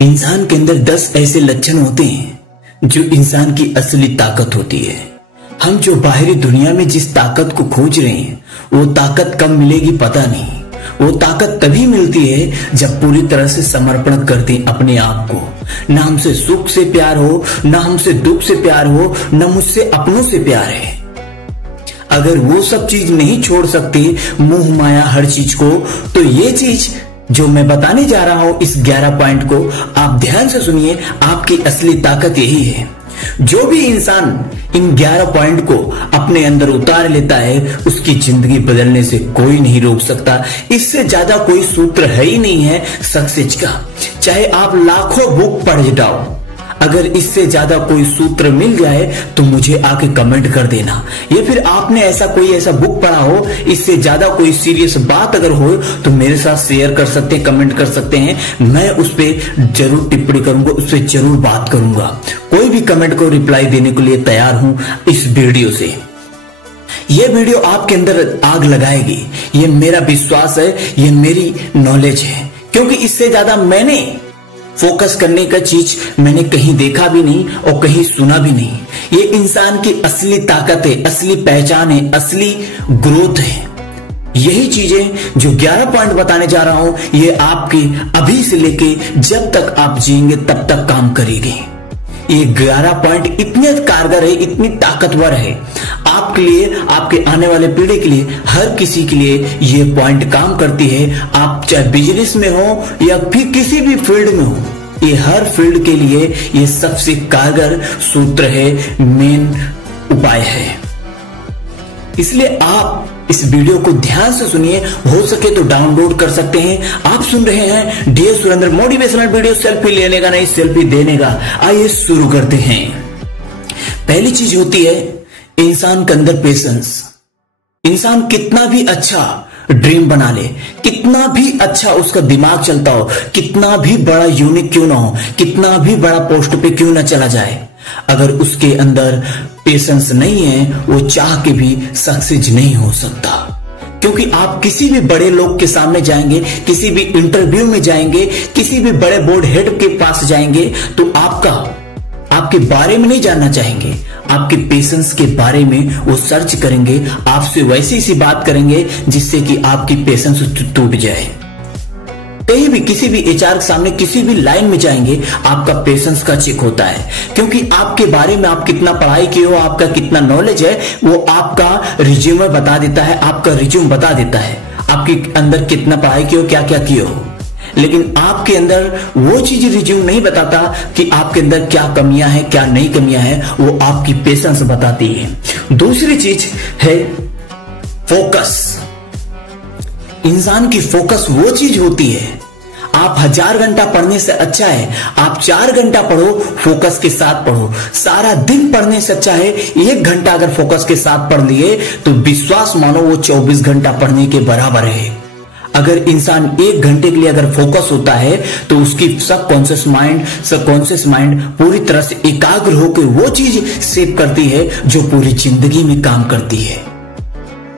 इंसान के अंदर 10 ऐसे लक्षण होते हैं जो इंसान की असली ताकत होती है। हम जो बाहरी दुनिया में जिस ताकत को खोज रहे हैं वो ताकत कब मिलेगी पता नहीं। वो ताकत तभी मिलती है जब पूरी तरह से समर्पण कर दें अपने आप को। ना हमसे सुख से प्यार हो, ना हमसे दुख से प्यार हो, ना मुझसे अपनों से प्यार है। अगर वो सब चीज नहीं छोड़ सकते, मोह माया हर चीज को, तो ये चीज जो मैं बताने जा रहा हूं, इस 11 पॉइंट को आप ध्यान से सुनिए। आपकी असली ताकत यही है। जो भी इंसान इन 11 पॉइंट को अपने अंदर उतार लेता है उसकी जिंदगी बदलने से कोई नहीं रोक सकता। इससे ज्यादा कोई सूत्र है ही नहीं है सक्सेस का। चाहे आप लाखों बुक पढ़ जाओ, अगर इससे ज्यादा कोई सूत्र मिल जाए तो मुझे आके कमेंट कर देना। या फिर आपने कोई ऐसा बुक पढ़ा हो, इससे ज्यादा कोई सीरियस बात अगर हो तो मेरे साथ शेयर कर सकते हैं, कमेंट कर सकते हैं। मैं उस पर जरूर टिप्पणी करूंगा, उस पर जरूर बात करूंगा। कोई भी कमेंट को रिप्लाई देने के लिए तैयार हूं इस वीडियो से। ये वीडियो आपके अंदर आग लगाएगी, ये मेरा विश्वास है, ये मेरी नॉलेज है। क्योंकि इससे ज्यादा मैंने फोकस करने का चीज मैंने कहीं देखा भी नहीं और कहीं सुना भी नहीं। ये इंसान की असली ताकत है, असली पहचान है, असली ग्रोथ है। यही चीजें जो 11 पॉइंट बताने जा रहा हूं, ये आपके अभी से लेके जब तक आप जिएंगे तब तक काम करेगी। ये 11 पॉइंट इतने कारगर है, इतनी ताकतवर है आपके लिए, आपके आने वाले पीढ़ी के लिए, हर किसी के लिए ये पॉइंट काम करती है। आप चाहे बिजनेस में हो या फिर किसी भी फील्ड में हो, ये हर फील्ड के लिए ये सबसे कारगर सूत्र है, मेन उपाय है। इसलिए आप इस वीडियो को ध्यान से सुनिए, हो सके तो डाउनलोड कर सकते हैं। आप सुन रहे हैं dear Surendra motivational video, selfie लेने का नहीं सेल्फी देने का। आइए शुरू करते हैं। पहली चीज होती है इंसान के अंदर पेशेंस। इंसान कितना भी अच्छा ड्रीम बना ले, कितना भी अच्छा उसका दिमाग चलता हो, कितना भी बड़ा यूनिक क्यों ना हो, कितना भी बड़ा पोस्ट पे क्यों ना चला जाए, अगर उसके अंदर पेशेंस नहीं है वो चाह के भी सक्सेस नहीं हो सकता। क्योंकि आप किसी भी बड़े लोग के सामने जाएंगे, किसी भी इंटरव्यू में जाएंगे, किसी भी बड़े बोर्ड हेड के पास जाएंगे तो आपके बारे में नहीं जानना चाहेंगे, आपके पेशेंस के बारे में वो सर्च करेंगे, आपसे वैसी सी बात करेंगे जिससे कि आपकी पेशेंस टूट जाए। कहीं भी किसी भी एचआर के सामने किसी भी लाइन में जाएंगे आपका पेशेंस का चेक होता है। क्योंकि आपके बारे में आप कितना पढ़ाई किए हो, आपका कितना नॉलेज है, वो आपका रिज्यूमे बता देता है, आपका रिज्यूम बता देता है आपके अंदर कितना पढ़ाई किए हो, क्या क्या किए हो। लेकिन आपके अंदर वो चीज रिज्यूम नहीं बताता कि आपके अंदर क्या कमियां हैं, क्या नहीं कमियां हैं, वो आपकी पेशेंस बताती है। दूसरी चीज है फोकस। इंसान की फोकस वो चीज होती है, आप 1000 घंटा पढ़ने से अच्छा है आप 4 घंटा पढ़ो, फोकस के साथ पढ़ो। सारा दिन पढ़ने से अच्छा है 1 घंटा अगर फोकस के साथ पढ़ लिए तो विश्वास मानो वो 24 घंटा पढ़ने के बराबर है। अगर इंसान 1 घंटे के लिए अगर फोकस होता है तो उसकी सबकॉन्शियस माइंड पूरी तरह से एकाग्र होकर वो चीज सेव करती है जो पूरी जिंदगी में काम करती है।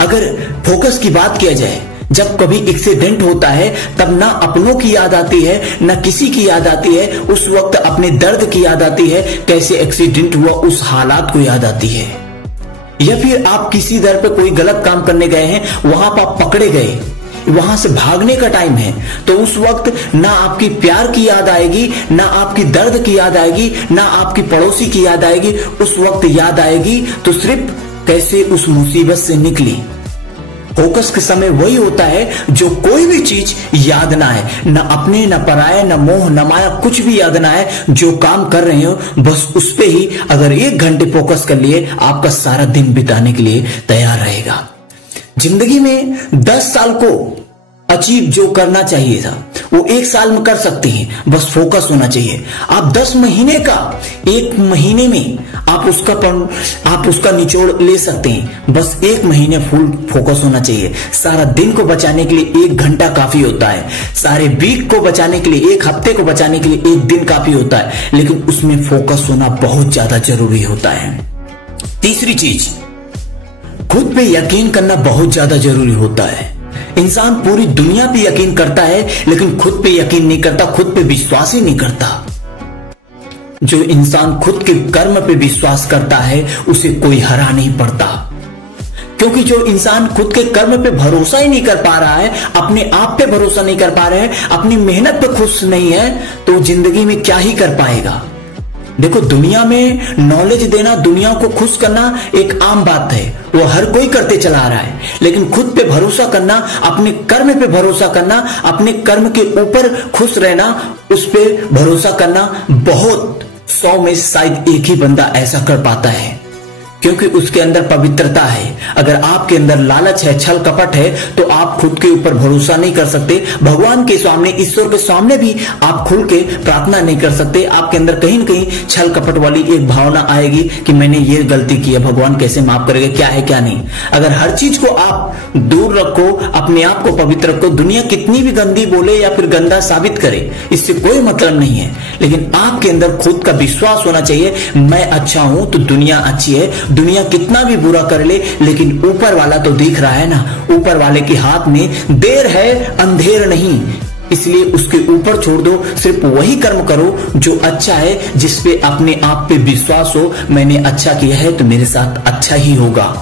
अगर फोकस की बात किया जाए, जब कभी एक्सीडेंट होता है तब ना अपनों की याद आती है ना किसी की याद आती है, उस वक्त अपने दर्द की याद आती है, कैसे एक्सीडेंट हुआ उस हालात को याद आती है। या फिर आप किसी दर पे कोई गलत काम करने गए हैं, वहां पर आप पकड़े गए, वहां से भागने का टाइम है, तो उस वक्त ना आपकी प्यार की याद आएगी, ना आपकी दर्द की याद आएगी, ना आपकी पड़ोसी की याद आएगी। उस वक्त याद आएगी तो सिर्फ कैसे उस मुसीबत से निकली। फोकस के समय वही होता है जो कोई भी चीज याद ना है, ना अपने, ना पराये, ना मोह, ना माया, कुछ भी याद ना है। जो काम कर रहे हो बस उस पे ही अगर 1 घंटे फोकस कर लिए, आपका सारा दिन बिताने के लिए तैयार रहेगा। जिंदगी में 10 साल को अचीव जो करना चाहिए था वो 1 साल में कर सकते हैं, बस फोकस होना चाहिए। आप 10 महीने का 1 महीने में आप उसका निचोड़ ले सकते हैं, बस 1 महीने फुल फोकस होना चाहिए। सारा दिन को बचाने के लिए 1 घंटा काफी होता है, सारे वीक को बचाने के लिए, 1 हफ्ते को बचाने के लिए 1 दिन काफी होता है, लेकिन उसमें फोकस होना बहुत ज्यादा जरूरी होता है। तीसरी चीज, खुद पे यकीन करना बहुत ज्यादा जरूरी होता है। इंसान पूरी दुनिया पे यकीन करता है लेकिन खुद पे यकीन नहीं करता, खुद पे विश्वास ही नहीं करता। जो इंसान खुद के कर्म पे विश्वास करता है उसे कोई हरा नहीं पड़ता, क्योंकि जो इंसान खुद के कर्म पे भरोसा ही नहीं कर पा रहा है, अपने आप पे भरोसा नहीं कर पा रहा है, अपनी मेहनत पे खुश नहीं है, तो जिंदगी में क्या ही कर पाएगा। देखो, दुनिया में नॉलेज देना, दुनिया को खुश करना एक आम बात है, वो हर कोई करते चला आ रहा है। लेकिन खुद पे भरोसा करना, अपने कर्म पे भरोसा करना, अपने कर्म के ऊपर खुश रहना, उस पे भरोसा करना बहुत 100 में शायद एक ही बंदा ऐसा कर पाता है, क्योंकि उसके अंदर पवित्रता है। अगर आपके अंदर लालच है, छल कपट है, तो आप खुद के ऊपर भरोसा नहीं कर सकते। भगवान के सामने, ईश्वर के सामने भी आप खुल के प्रार्थना नहीं कर सकते। आपके अंदर कहीं न कहीं छल कपट वाली एक भावना आएगी कि मैंने ये गलती की है, भगवान कैसे माफ करेगा, क्या है क्या नहीं। अगर हर चीज को आप दूर रखो, अपने आप को पवित्र रखो, दुनिया कितनी भी गंदी बोले या फिर गंदा साबित करे, इससे कोई मतलब नहीं है। लेकिन आपके अंदर खुद का विश्वास होना चाहिए, मैं अच्छा हूं तो दुनिया अच्छी है, दुनिया कितना भी बुरा कर ले लेकिन ऊपर वाला तो दिख रहा है ना, ऊपर वाले के हाथ में देर है अंधेर नहीं, इसलिए उसके ऊपर छोड़ दो। सिर्फ वही कर्म करो जो अच्छा है, जिसपे अपने आप पे विश्वास हो, मैंने अच्छा किया है तो मेरे साथ अच्छा ही होगा।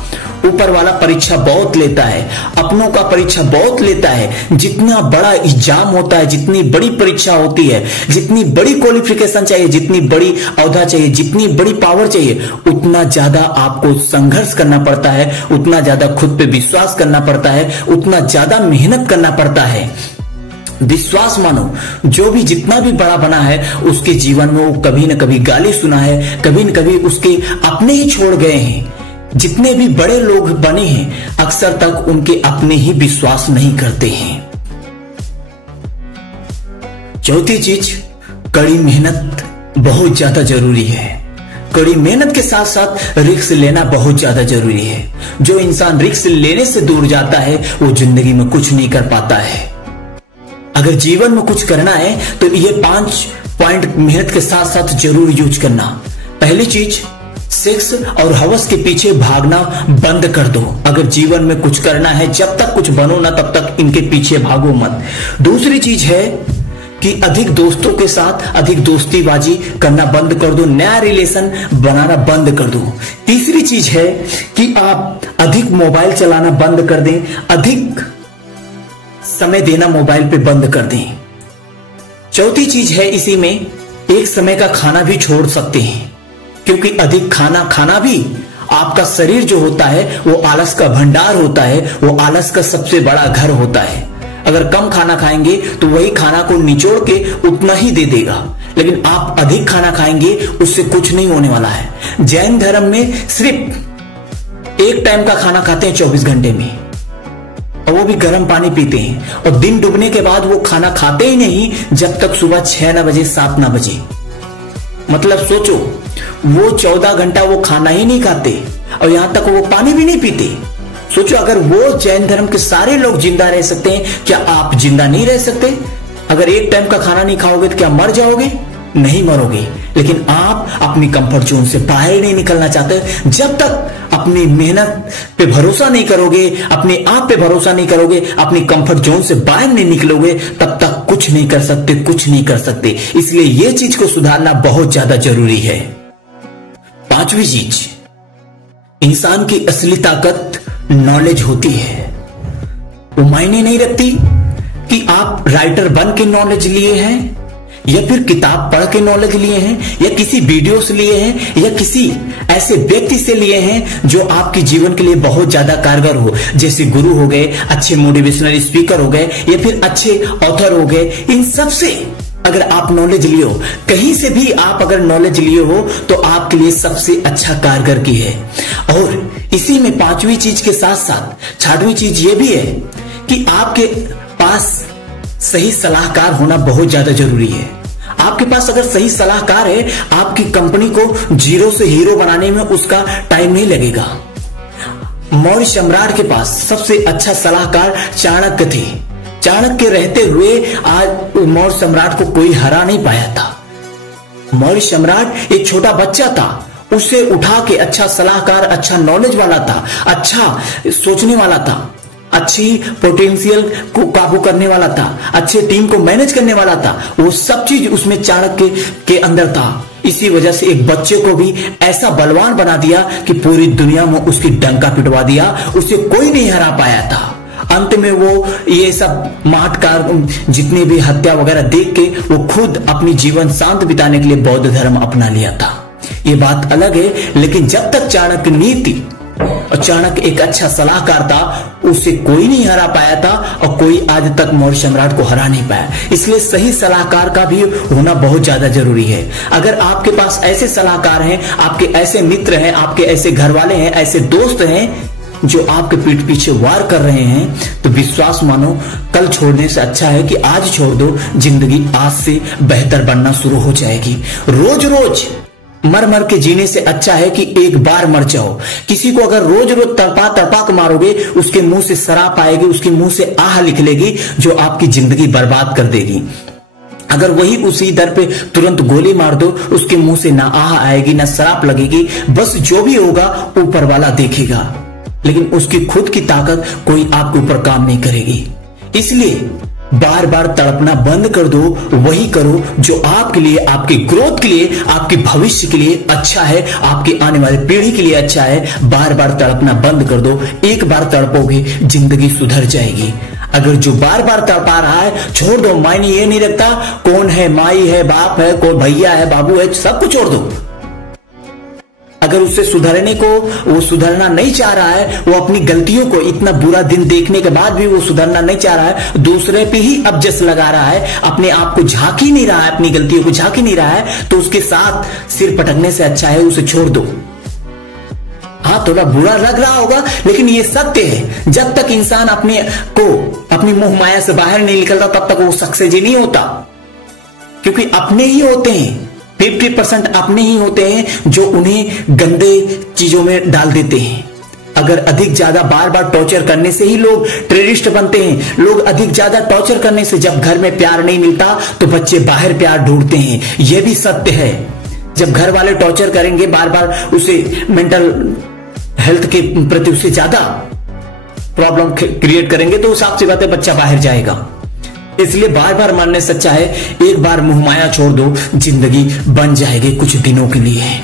ऊपर वाला परीक्षा बहुत लेता है, अपनों का परीक्षा बहुत लेता है। जितना बड़ा एग्जाम होता है, जितनी बड़ी परीक्षा होती है, जितनी बड़ी क्वालिफिकेशन चाहिए, जितनी बड़ी औहदा चाहिए, जितनी बड़ी पावर चाहिए, उतना ज्यादा आपको संघर्ष करना पड़ता है, उतना ज्यादा खुद पे विश्वास करना पड़ता है, उतना ज्यादा मेहनत करना पड़ता है। विश्वास मानो, जो भी जितना भी बड़ा बना है उसके जीवन में वो कभी न कभी गाली सुना है, कभी न कभी उसके अपने ही छोड़ गए हैं। जितने भी बड़े लोग बने हैं अक्सर तक उनके अपने ही विश्वास नहीं करते हैं। चौथी चीज, कड़ी मेहनत बहुत ज्यादा जरूरी है। कड़ी मेहनत के साथ साथ रिस्क लेना बहुत ज्यादा जरूरी है। जो इंसान रिस्क लेने से दूर जाता है वो जिंदगी में कुछ नहीं कर पाता है। अगर जीवन में कुछ करना है तो ये 5 पॉइंट मेहनत के साथ साथ जरूर यूज करना। पहली चीज, सेक्स और हवस के पीछे भागना बंद कर दो। अगर जीवन में कुछ करना है, जब तक कुछ बनो ना तब तक इनके पीछे भागो मत। दूसरी चीज है कि अधिक दोस्तों के साथ अधिक दोस्तीबाजी करना बंद कर दो, नया रिलेशन बनाना बंद कर दो। तीसरी चीज है कि आप अधिक मोबाइल चलाना बंद कर दें, अधिक समय देना मोबाइल पे बंद कर दें। चौथी चीज है इसी में, एक समय का खाना भी छोड़ सकते हैं, क्योंकि अधिक खाना खाना भी आपका शरीर जो होता है वो आलस का भंडार होता है, वो आलस का सबसे बड़ा घर होता है। अगर कम खाना खाएंगे तो वही खाना को निचोड़ के उतना ही दे देगा, लेकिन आप अधिक खाना खाएंगे उससे कुछ नहीं होने वाला है। जैन धर्म में सिर्फ एक टाइम का खाना खाते हैं 24 घंटे में, और वो भी गर्म पानी पीते हैं, और दिन डूबने के बाद वो खाना खाते ही नहीं जब तक सुबह 6 ना बजे 7 ना बजे। मतलब सोचो, वो 14 घंटा वो खाना ही नहीं खाते और यहां तक वो पानी भी नहीं पीते। सोचो, अगर वो जैन धर्म के सारे लोग जिंदा रह सकते हैं, क्या आप जिंदा नहीं रह सकते? अगर एक टाइम का खाना नहीं खाओगे तो क्या मर जाओगे? नहीं मरोगे। लेकिन आप अपनी कंफर्ट जोन से बाहर नहीं निकलना चाहते। जब तक अपनी मेहनत पे भरोसा नहीं करोगे, अपने आप पे भरोसा नहीं करोगे, अपनी कंफर्ट जोन से बाहर नहीं निकलोगे, तब तक कुछ नहीं कर सकते, कुछ नहीं कर सकते। इसलिए ये चीज को सुधारना बहुत ज्यादा जरूरी है। पांचवी चीज, इंसान की असली ताकत नॉलेज होती है। वो मायने नहीं रखती कि आप राइटर बन के नॉलेज लिए हैं, या फिर किताब पढ़ के नॉलेज लिए हैं, या किसी वीडियो से लिए हैं, या किसी ऐसे व्यक्ति से लिए हैं जो आपके जीवन के लिए बहुत ज्यादा कारगर हो, जैसे गुरु हो गए, अच्छे मोटिवेशनल स्पीकर हो गए, या फिर अच्छे ऑथर हो गए। इन सब से अगर आप नॉलेज लिए हो, कहीं से भी आप अगर नॉलेज लिए हो, तो आपके लिए सबसे अच्छा कारगर की है। और इसी में पांचवी चीज के साथ साथ छठवीं चीज ये भी है कि आपके पास सही सलाहकार होना बहुत ज्यादा जरूरी है। आपके पास अगर सही सलाहकार है, आपकी कंपनी को जीरो से हीरो बनाने में उसका टाइम नहीं लगेगा। मौर्य सम्राट के पास सबसे अच्छा सलाहकार चाणक्य थे। चाणक्य रहते हुए आज मौर्य सम्राट को कोई हरा नहीं पाया था। मौर्य सम्राट एक छोटा बच्चा था, उसे उठा के अच्छा सलाहकार, अच्छा नॉलेज वाला था, अच्छा सोचने वाला था, अच्छी पोटेंशियल को काबू करने वाला था, अच्छे टीम को मैनेज करने वाला था, वो सब चीज उसमें चाणक्य के अंदर था। इसी वजह से एक बच्चे को भी ऐसा बलवान बना दिया कि पूरी दुनिया में उसकी डंका पिटवा दिया, उसे कोई नहीं हरा पाया था। अंत में वो ये सब माटकार जितने भी हत्या वगैरह देख के वो खुद अपनी जीवन शांत बिताने के लिए बौद्ध धर्म अपना लिया था। ये बात अलग है, लेकिन जब तक चाणक्य नीति और चाणक्य एक अच्छा सलाहकार था, उसे कोई नहीं हरा पाया था और कोई आज तक मौर्य सम्राट को हरा नहीं पाया। इसलिए सही सलाहकार का भी होना बहुत ज्यादा जरूरी है। अगर आपके पास ऐसे सलाहकार हैं, आपके ऐसे मित्र हैं, आपके ऐसे घर वाले हैं, ऐसे दोस्त हैं जो आपके पीठ पीछे वार कर रहे हैं, तो विश्वास मानो कल छोड़ने से अच्छा है कि आज छोड़ दो। जिंदगी आज से बेहतर बनना शुरू हो जाएगी। रोज रोज मर मर के जीने से अच्छा है कि एक बार मर जाओ। किसी को अगर रोज रोज तड़पा तड़पा के मारोगे, उसके मुंह से शराब आएगी, उसके मुंह से आह निकलेगी जो आपकी जिंदगी बर्बाद कर देगी। अगर वही उसी दर पे तुरंत गोली मार दो, उसके मुंह से ना आह आएगी ना शराब लगेगी, बस जो भी होगा ऊपर वाला देखेगा, लेकिन उसकी खुद की ताकत कोई आपके ऊपर काम नहीं करेगी। इसलिए बार बार तड़पना बंद कर दो, वही करो जो आपके लिए, आपके ग्रोथ के लिए, आपके भविष्य के लिए अच्छा है, आपकी आने वाली पीढ़ी के लिए अच्छा है। बार बार तड़पना बंद कर दो। एक बार तड़पोगे, जिंदगी सुधर जाएगी। अगर जो बार बार तड़पा रहा है, छोड़ दो। मायने ये नहीं रखता कौन है, माई है, बाप है, कोई भैया है, बाबू है, सब कुछ छोड़ दो। अगर उससे सुधरने को वो सुधरना नहीं चाह रहा है, वो अपनी गलतियों को इतना बुरा दिन देखने के बाद भी वो सुधरना नहीं चाह रहा है, दूसरे पे ही अबजस लगा रहा है, अपने आप को झांक ही नहीं रहा है, अपनी गलतियों को झांक ही नहीं रहा है, तो उसके साथ सिर पटकने से अच्छा है उसे छोड़ दो। हाँ, थोड़ा बुरा लग रहा होगा, लेकिन ये सत्य है। जब तक इंसान अपने को अपनी मोह माया से बाहर नहीं निकलता, तब तक वो सक्सेस ही नहीं होता, क्योंकि अपने ही होते हैं। 50% अपने ही होते हैं जो उन्हें गंदे चीजों में डाल देते हैं। अगर अधिक ज्यादा बार बार टॉर्चर करने से ही लोग टेररिस्ट बनते हैं। लोग अधिक ज्यादा टॉर्चर करने से, जब घर में प्यार नहीं मिलता तो बच्चे बाहर प्यार ढूंढते हैं। यह भी सत्य है। जब घर वाले टॉर्चर करेंगे, बार बार उसे मेंटल हेल्थ के प्रति उसे ज्यादा प्रॉब्लम क्रिएट करेंगे, तो साफ सी बात है बच्चा बाहर जाएगा। इसलिए बार बार मरने से अच्छा है एक बार मुंह माया छोड़ दो, जिंदगी बन जाएगी कुछ दिनों के लिए।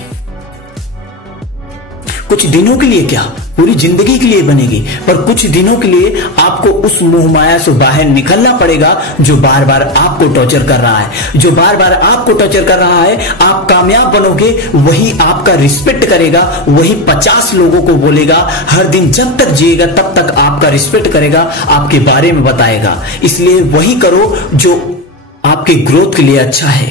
कुछ दिनों के लिए क्या, पूरी जिंदगी के लिए बनेगी, पर कुछ दिनों के लिए आपको उस मोह माया से बाहर निकलना पड़ेगा जो बार बार आपको टॉर्चर कर रहा है। जो बार बार आपको टॉर्चर कर रहा है, आप कामयाब बनोगे, वही आपका रिस्पेक्ट करेगा, वही 50 लोगों को बोलेगा। हर दिन जब तक जिएगा तब तक आपका रिस्पेक्ट करेगा, आपके बारे में बताएगा। इसलिए वही करो जो आपके ग्रोथ के लिए अच्छा है।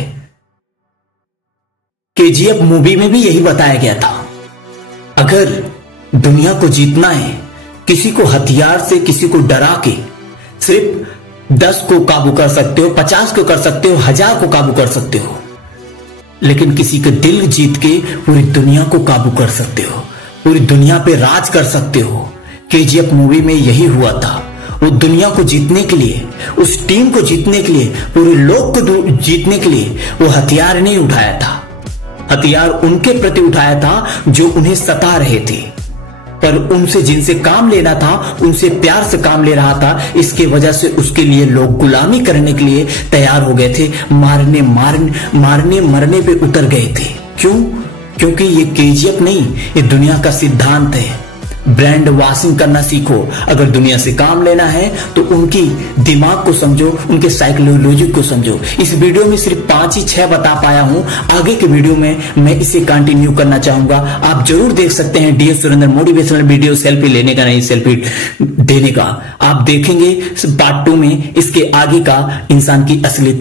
KGF मूवी में भी यही बताया गया था। अगर दुनिया को जीतना है, किसी को हथियार से, किसी को डरा के सिर्फ 10 को काबू कर सकते हो, 50 को कर सकते हो, 1000 को काबू कर सकते हो, लेकिन किसी का दिल जीत के पूरी दुनिया को काबू कर सकते हो, पूरी दुनिया पे राज कर सकते हो। KGF मूवी में यही हुआ था। वो दुनिया को जीतने के लिए, उस टीम को जीतने के लिए, पूरे लोग को जीतने के लिए वो हथियार नहीं उठाया था। हथियार उनके प्रति उठाया था जो उन्हें सता रहे थे, पर उनसे जिनसे काम लेना था उनसे प्यार से काम ले रहा था। इसके वजह से उसके लिए लोग गुलामी करने के लिए तैयार हो गए थे, मारने मरने पे उतर गए थे। क्यों? क्योंकि ये KGF नहीं, ये दुनिया का सिद्धांत है। ब्रांड वॉशिंग करना सीखो। अगर दुनिया से काम लेना है तो उनकी दिमाग को समझो, उनके साइकोलॉजी को समझो। इस वीडियो में सिर्फ 5 ही 6 बता पाया हूं। आगे के वीडियो में मैं इसे कंटिन्यू करना चाहूंगा। आप जरूर देख सकते हैं DS Surendra motivational video, selfie लेने का नहीं, सेल्फी देने का। आप देखेंगे पार्ट 2 में इसके आगे का इंसान की असली